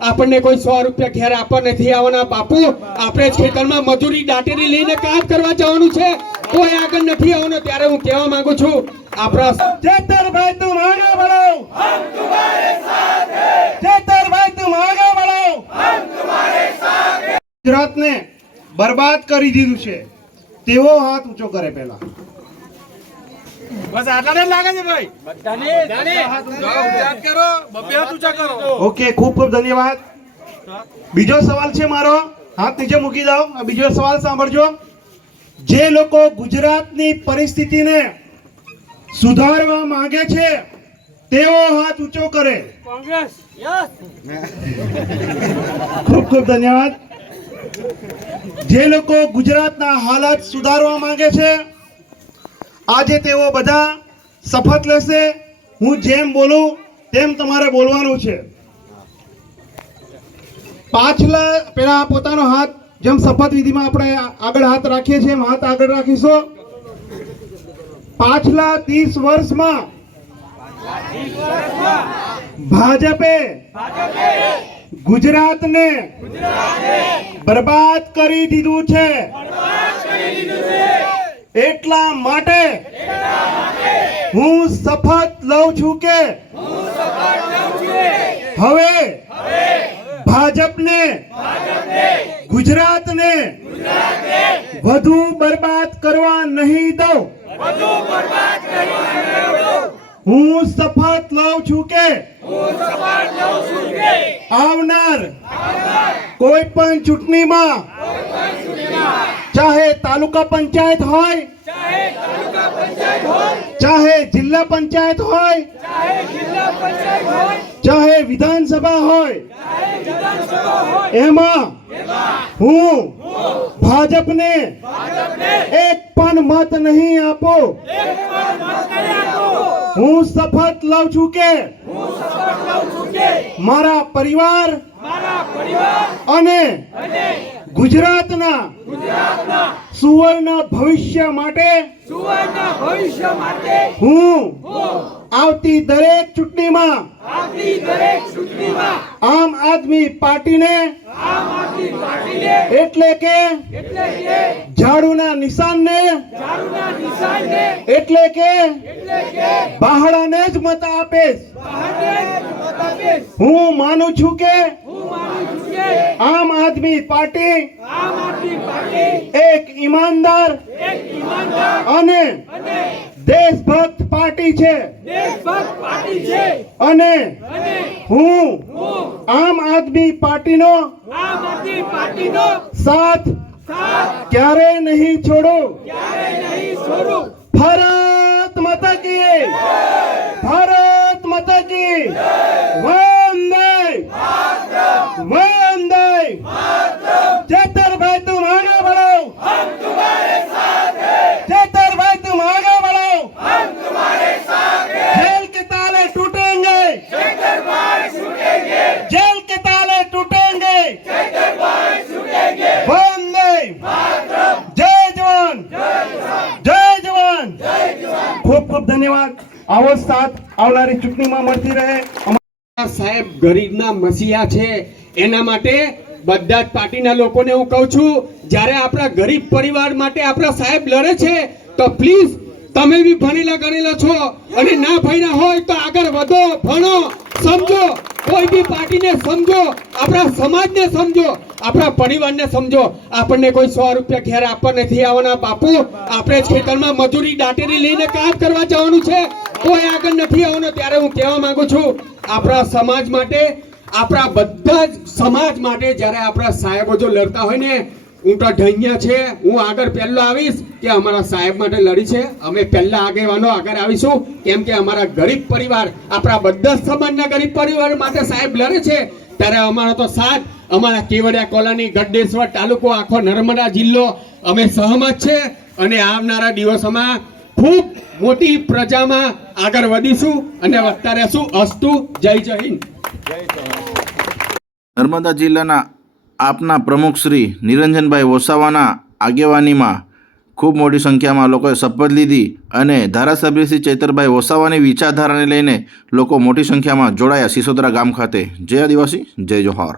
આપણને કોઈ 100 રૂપિયા ઘેર આપવા નથી આવવાના બાપુ। આપણે જ ખેતરમાં મજૂરી દાટેરી લઈને કામ કરવા જવાનું છે, કોઈ આગળ નથી આવવાનો। ત્યારે હું કહેવા માંગુ છું આપણા चेतरभाई तुम आगे बढ़ो, हम तुम्हारे साथ हैं। चेतरभाई तुम आगे बढ़ो, हम तुम्हारे साथ हैं। ગુજરાતને બરબાદ કરી દીધું છે તેવો હાથ ઊંચો કરે પહેલા। બસ આટલા જ લાગે છે ભાઈ, બધાને ગુજરાત કરો, બબ્બે હાથ ઊંચા કરો। ઓકે, ખૂબ ખૂબ ધન્યવાદ। બીજો સવાલ છે મારો, હાથ નીચે મૂકી દો। બીજો સવાલ સાંભળજો। જે લોકો ગુજરાતની પરિસ્થિતિને સુધારવા માંગે છે તેઓ હાથ ઊંચો કરે। કોંગ્રેસ યસ। ખૂબ ખૂબ ધન્યવાદ। જે લોકો ગુજરાતના હાલાત સુધારવા માંગે છે આજે તેઓ બધા શપથ લેશે। હું જેમ બોલું તેમ તમારે બોલવાનું છે। પાછલા પેલા પોતાનો હાથ જેમ શપથ વિધિમાં આપણે આગળ હાથ રાખીએ છીએ એમ હાથ આગળ રાખીશું। પાછલા 30 વર્ષમાં ભાજપે ગુજરાતને બરબાદ કરી દીધું છે। એટલા માટે હું શપથ લઉં છું કે હવે ભાજપને ગુજરાતને વધુ બરબાદ કરવા નહીં દઉં। હું શપથ લઉં છું કે આવનાર કોઈ પણ ચૂંટણીમાં ચાહે તાલુકા પંચાયત હોય, ચાહે જિલ્લા પંચાયત હોય, ચાહે વિધાનસભા હોય, એમાં હું ભાજપને એક પણ મત નહીં આપું। હું શપથ લઉં છું કે મારા પરિવાર અને ગુજરાતના સુવર્ણ ભવિષ્ય માટે હું આવતી દરેક ચૂંટણીમાં આમ આદમી પાર્ટીને એટલે કે ઝાડુના નિશાનને એટલે કે બહાડાને જ મત આપીશ। હું માનું છું કે આમ આદમી પાર્ટી એક ઈમાનદાર અને દેશભક્ત પાર્ટી છે અને હું આમ આદમી પાર્ટીનો સાથ ક્યારેય નહીં છોડું। ભારત માતા કી, ભારત માતા કી, વંદે वंदे। चेतरभाई तुम आगे बढ़ो, हम तुम्हारे साथ हैं। चेतरभाई तुम आगे बढ़ो, हम तुम्हारे साथ हैं। जेल के ताले टूटेंगे, चेतरभाई छूटेंगे। जेल के ताले टूटेंगे, चेतरभाई छूटेंगे। वंदे मातरम। जय जवान, जय जवान। खूब खूब धन्यवाद। आवो साथ आवनारी चूंटणीमां मळती रहे। સાહેબ ગરીબના મસીહા છે, એના માટે બધા જ પાર્ટીના લોકોને હું કહું છું જ્યારે આપણા ગરીબ પરિવાર માટે આપણા સાહેબ લડે છે તો પ્લીઝ તમે બી ભણેલા ગણેલા છો અને ના ભણ્યા હોય તો આગળ વધો, ભણો, સમજો, કોઈ બી પાર્ટીને સમજો, આપણા સમાજને સમજો, આપણા પરિવારને સમજો। આપણને કોઈ 100 રૂપિયા ઘેર આપવા નથી આવવાના બાપુ। આપણે જ ખેતરમાં મજૂરી દાટેરી લઈને કામ કરવા જવાનું છે, કોઈ આગળ નથી આવવાનો। ત્યારે હું કહેવા માંગુ છું આપણા સમાજ માટે, આપણા બધા જ સમાજ માટે જ્યારે આપણા સાહેબો જો લડતા હોય ને, હું તો ઢૈયા છે, હું આગળ પહેલો આવીશ કે અમારા સાહેબ માટે લડી છે। અમે પહેલા આગેવાનો આગળ આવીશું કેમ કે અમારા ગરીબ પરિવાર, આપણા બધા સમાજના ગરીબ પરિવાર માટે સાહેબ લડે છે। ત્યારે અમારો તો સાથ અમારા કેવડિયા કોલોની, ગઢેશ્વર તાલુકો, આખો નર્મદા જિલ્લો અમે સહમત છે અને આવનારા દિવસોમાં ખૂબ મોટી પ્રજામાં આગળ વધીશું અને વધતા રહેશું। અસ્તુ, જય હિન્દ। નર્મદા જિલ્લાના આપના પ્રમુખ શ્રી નિરંજનભાઈ વસાવાના આગેવાનીમાં ખૂબ મોટી સંખ્યામાં લોકોએ શપથ લીધી અને ધારાસભ્ય શ્રી ચૈતરભાઈ વસાવાની વિચારધારાને લઈને લોકો મોટી સંખ્યામાં જોડાયા સિસોદરા ગામ ખાતે. જય આદિવાસી, જય જોહાર.